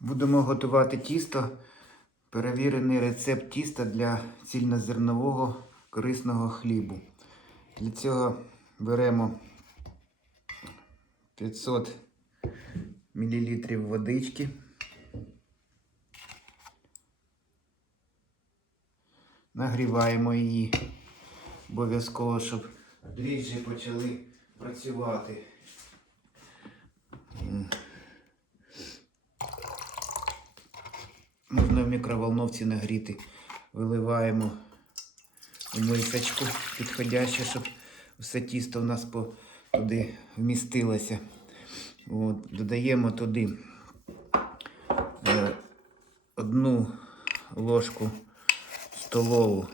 Будемо готувати тісто. Перевірений рецепт тіста для цільнозернового корисного хлібу. Для цього беремо 500 мл водички. Нагріваємо її обов'язково, щоб дріжджі почали працювати. Можна в мікроволновці нагріти. Виливаємо у мисочку підходяще, щоб все тісто в нас по, туди вмістилося. От, додаємо туди е, одну ложку столову,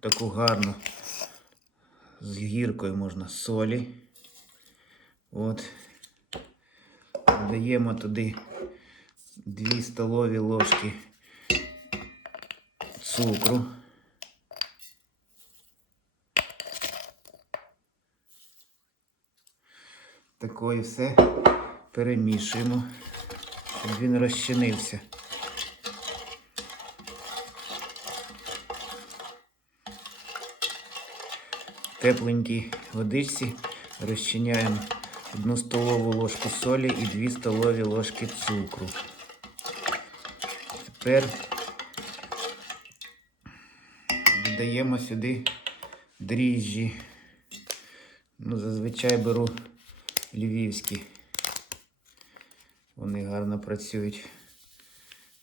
таку гарну, з гіркою можна солі. От. Додаємо туди 2 столові ложки цукру. Такої все перемішуємо, щоб він розчинився. В тепленькій водичці розчиняємо 1 столову ложку солі і 2 столові ложки цукру. Тепер додаємо сюди дріжджі. Ну, зазвичай беру львівські. Вони гарно працюють.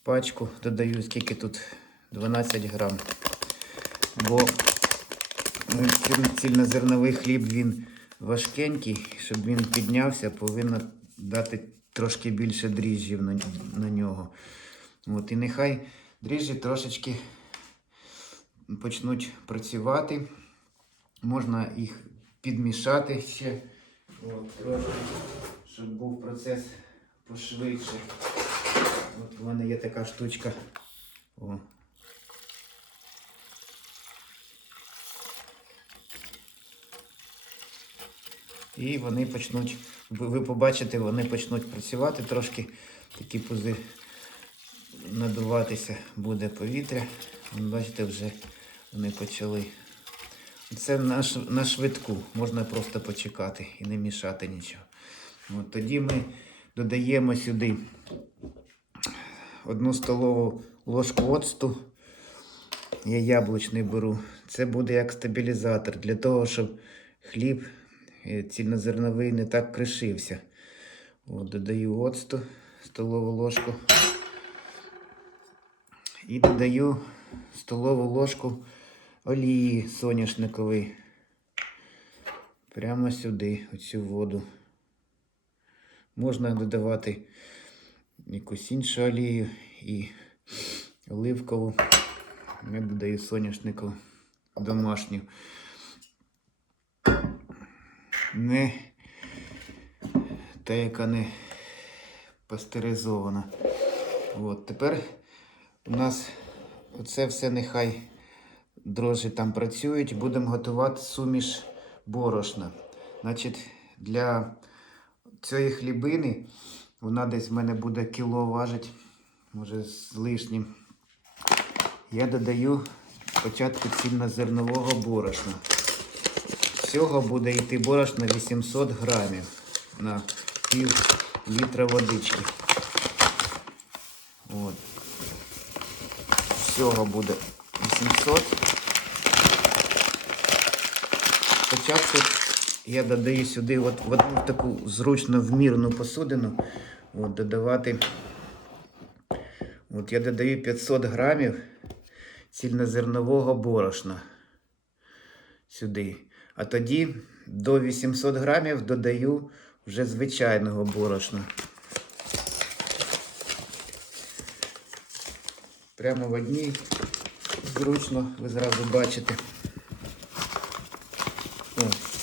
Пачку додаю, скільки тут 12 грам. Бо ну, ці- цільнозерновий хліб він важкенький, щоб він піднявся, повинно дати трошки більше дріжджів на, на нього. От, і нехай дріжджі трошечки почнуть працювати. Можна їх підмішати ще. От, трошки, щоб був процес пошвидше. От в мене є така штучка. О. І вони почнуть, ви побачите, вони почнуть працювати трошки, такі пузи надуватися буде повітря. Бачите, вже вони почали. Це на, на швидку, можна просто почекати і не мішати нічого. От, тоді ми додаємо сюди одну столову ложку оцту. Я яблучний беру. Це буде як стабілізатор для того, щоб хліб е, цільнозерновий не так кришився. От, додаю оцту, столову ложку. І додаю столову ложку олії соняшникової. Прямо сюди, оцю воду. Можна додавати якусь іншу олію і оливкову. Я додаю соняшникову домашню. Не та, яка не пастеризована. От, тепер у нас оце все нехай дрожжі там працюють. Будемо готувати суміш борошна. Значить, для цієї хлібини вона десь в мене буде кіло важить, може з лишнім. Я додаю спочатку цільнозернового борошна. Всього буде йти борошна 800 грамів на пів літра водички. От. Всього буде 800. Спочатку я додаю сюди от в таку зручно вмірну посудину. От, додавати. От я додаю 500 грамів цільнозернового борошна сюди. А тоді до 800 грамів додаю вже звичайного борошна. Прямо в одній зручно, ви зразу бачите.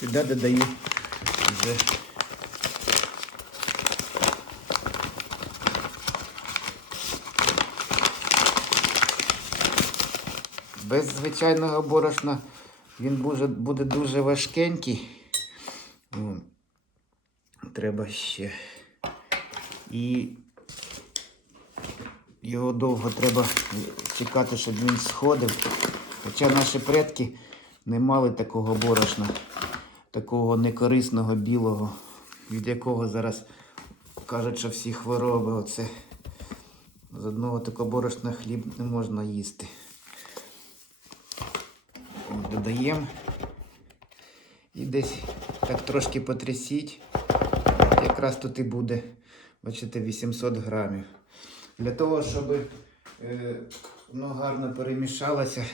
Сюди додаю вже без звичайного борошна він буде, буде дуже важкенький. Треба ще. І його довго треба чекати, щоб він сходив. Хоча наші предки не мали такого борошна, такого некорисного білого, від якого зараз кажуть, що всі хвороби. Оце з одного такого борошна хліб не можна їсти. Додаємо. І десь так трошки потрясіть. Якраз тут і буде, бачите, 800 грамів. Для того, щоб е, воно гарно перемішалося,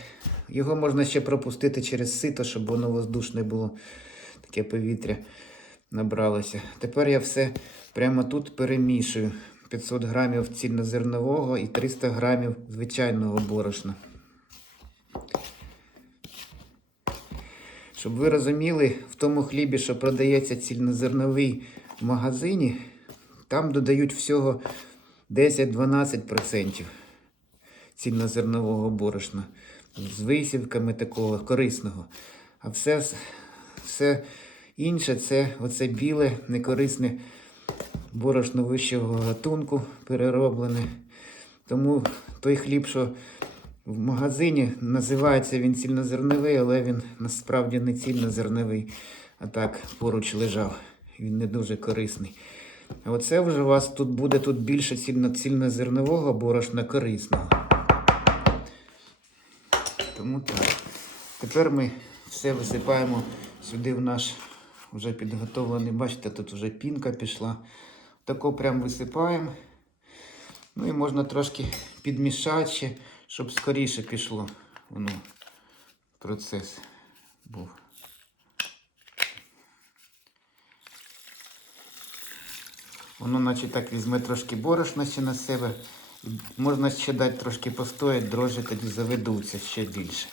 його можна ще пропустити через сито, щоб воно воздушне було, таке повітря набралося. Тепер я все прямо тут перемішую. 500 грамів цільнозернового і 300 грамів звичайного борошна. Щоб ви розуміли, в тому хлібі, що продається цільнозерновий в магазині, там додають всього 10-12% цільнозернового борошна з висівками такого корисного. А все, все інше це оце біле, некорисне борошно вищого гатунку перероблене. Тому той хліб, що в магазині називається він цільнозерновий, але він насправді не цільнозерновий, а так поруч лежав. Він не дуже корисний. А оце вже у вас тут буде тут більше цільно, цільнозернового борошна корисного. Тому так. Тепер ми все висипаємо сюди в наш вже підготовлений. Бачите, тут вже пінка пішла. Тако прям висипаємо. Ну і можна трошки підмішати ще, щоб скоріше пішло воно. Процес був. Воно, наче так візьме трошки борошна ще на себе. Можна ще дати трошки постояти, дрожжі тоді заведуться ще більше.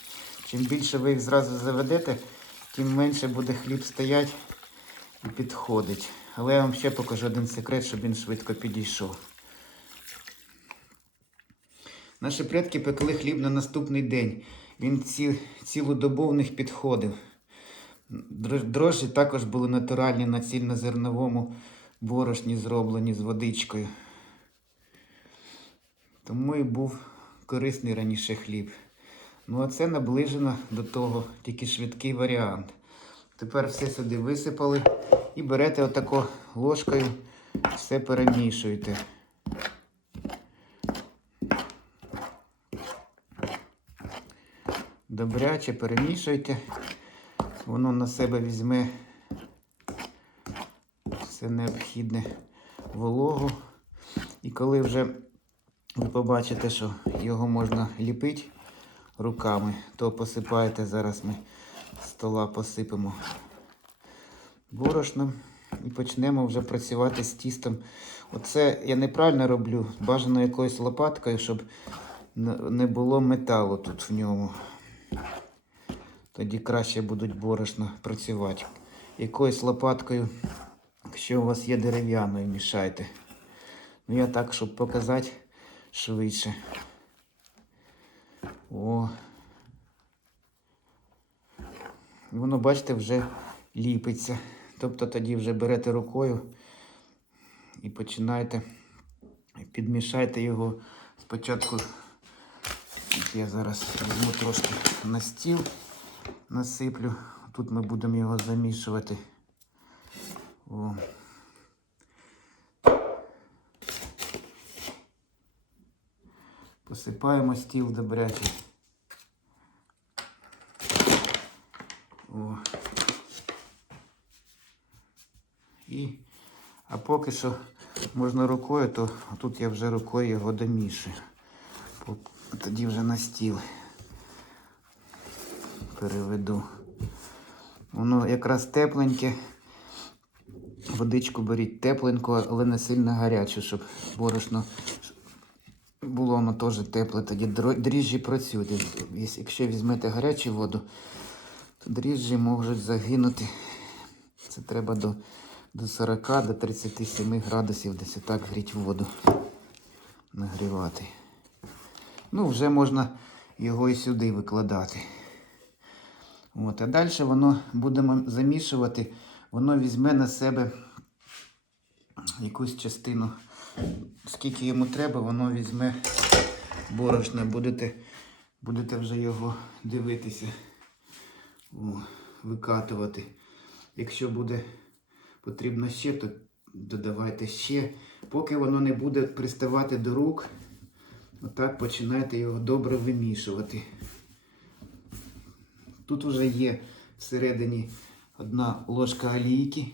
Чим більше ви їх зразу заведете, тим менше буде хліб стояти і підходить. Але я вам ще покажу один секрет, щоб він швидко підійшов. Наші предки пекли хліб на наступний день. Він ці, цілодобово в них підходив. Дрожжі також були натуральні на цільнозерновому борошні, зроблені з водичкою. Тому і був корисний раніше хліб. Ну а це наближено до того, тільки швидкий варіант. Тепер все сюди висипали і берете отако ложкою, все перемішуєте. Добряче перемішуйте. Воно на себе візьме все необхідне вологу. І коли вже ви побачите, що його можна ліпити руками, то посипаєте, зараз ми стола посипемо борошном і почнемо вже працювати з тістом. Оце я неправильно роблю, бажано якоюсь лопаткою, щоб не було металу тут в ньому. Тоді краще будуть борошно працювати. Якоюсь лопаткою, якщо у вас є дерев'яною, мішайте. Ну я так, щоб показати швидше. О. Воно, бачите, вже ліпиться. Тобто тоді вже берете рукою і починаєте підмішайте його спочатку. Я зараз візьму трошки на стіл, насиплю. Тут ми будемо його замішувати. О. Посипаємо стіл добряче. І, а поки що можна рукою, то тут я вже рукою його домішую. Тоді вже на стіл переведу. Воно якраз тепленьке. Водичку беріть тепленьку, але не сильно гарячу, щоб борошно було воно теж тепле. Тоді дріжджі працюють. Якщо візьмете гарячу воду, то дріжджі можуть загинути. Це треба до, до 40 до 37 градусів десь так гріть воду. Нагрівати. Ну, вже можна його і сюди викладати. От, а далі воно будемо замішувати, воно візьме на себе якусь частину скільки йому треба, воно візьме борошна. Будете, будете вже його дивитися, О, викатувати. Якщо буде потрібно ще, то додавайте ще. Поки воно не буде приставати до рук, отак починайте його добре вимішувати. Тут вже є всередині одна ложка олійки.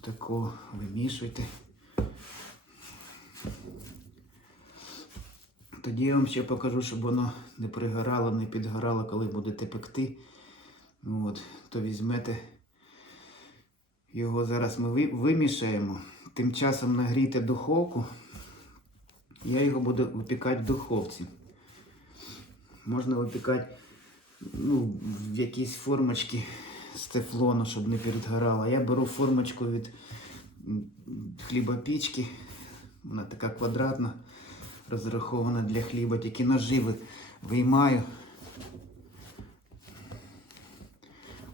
Тако вимішуйте. Тоді я вам ще покажу, щоб воно не пригорало, не підгорало, коли будете пекти. От, то візьмете його зараз ми вимішаємо. Тим часом нагрійте духовку. Я його буду випікати в духовці. Можна випікати ну, в якійсь формочці з тефлону, щоб не підгорало. Я беру формочку від хлібопічки. Вона така квадратна, розрахована для хліба. Тільки ножи ви- виймаю.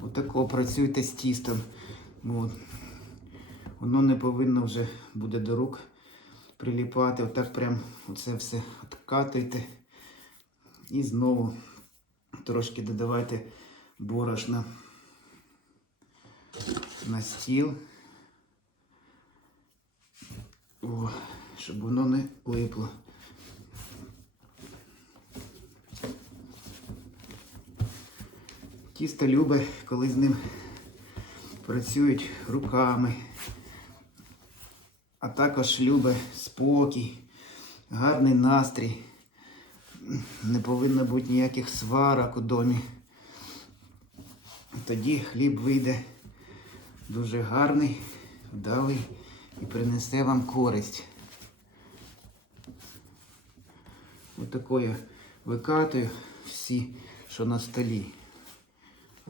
Отако працюйте з тістом. От. Воно не повинно вже буде до рук приліпати. Отак прям оце все откатуйте. І знову трошки додавайте борошна на стіл. О, щоб воно не липло. Тісто любить, коли з ним працюють руками, а також любить спокій, гарний настрій. Не повинно бути ніяких сварок у домі. Тоді хліб вийде дуже гарний, вдалий і принесе вам користь. Отакою викатую всі, що на столі.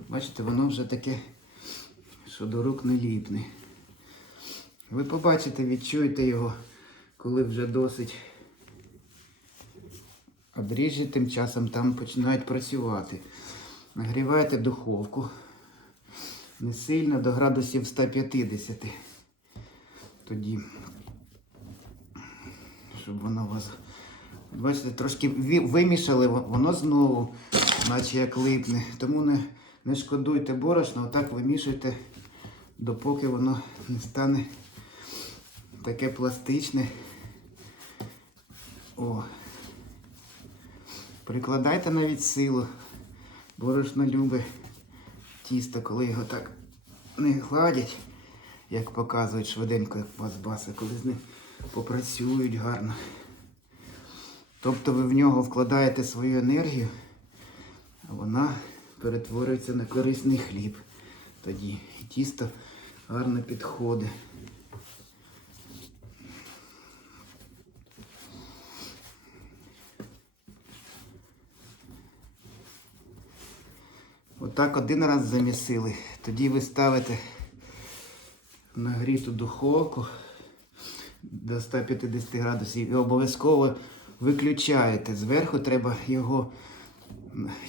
Бачите, воно вже таке, що до рук не ліпне. Ви побачите, відчуєте його, коли вже досить. А дріжджі тим часом там починають працювати. Нагріваєте духовку не сильно до градусів 150. Тоді, щоб воно у вас. Бачите, трошки вимішали, воно знову, наче як липне. Тому не, не шкодуйте борошно, отак вимішуйте, допоки воно не стане таке пластичне. О. Прикладайте навіть силу. Борошно любить тісто, коли його так не гладять, як показують швиденько, як басбаси, коли з ним попрацюють гарно. Тобто ви в нього вкладаєте свою енергію, а вона перетворюється на корисний хліб. Тоді тісто гарно підходить. Отак один раз замісили. Тоді ви ставите нагріту духовку до 150 градусів і обов'язково виключаєте. Зверху треба його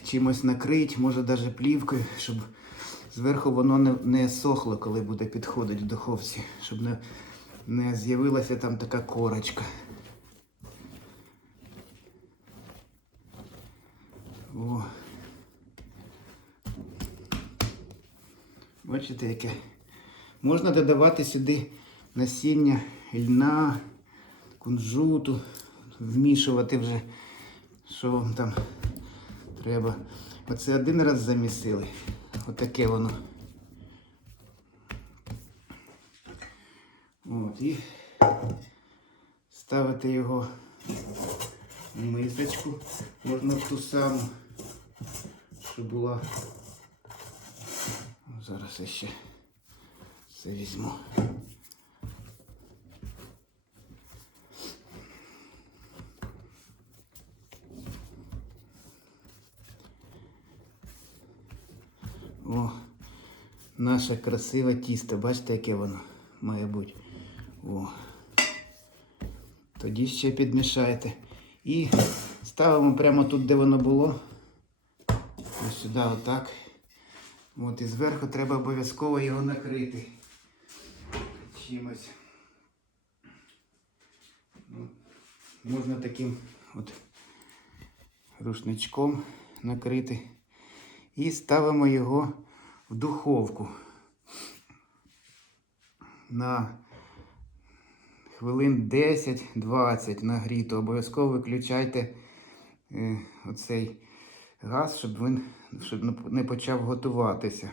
чимось накрити, може навіть плівкою, щоб зверху воно не, не сохло, коли буде підходити в духовці, щоб не, не з'явилася там така корочка. О. Бачите, яке. Можна додавати сюди насіння льна, кунжуту, вмішувати вже, що вам там треба. Оце один раз замісили. Отаке воно. От, і ставити його в мисочку. Можна в ту саму, що була. Зараз я ще це візьму. О, наше красиве тісто. Бачите, яке воно має бути. О. Тоді ще підмішайте. І ставимо прямо тут, де воно було. Ось сюди отак. От, і зверху треба обов'язково його накрити чимось. Ну, Можна таким от рушничком накрити. І ставимо його в духовку на хвилин 10-20 нагріто. Обов'язково виключайте е, оцей газ, щоб він щоб не почав готуватися.